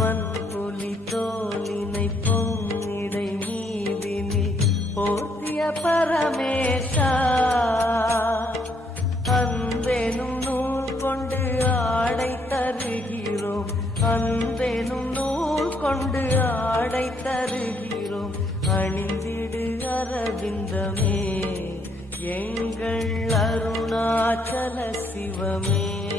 வன்புலி தோலினை பொன்னிடை மீதினில் போர்த்திய பரமேஷா அன்பெனும் நூல் கொண்டு ஆடை தருகிறோம். அன்பெனும் நூல் கொண்டு ஆடை தருகிறோம். அணிந்திடு அரவிந்தமே எங்கள் அருணாச்சல சிவமே.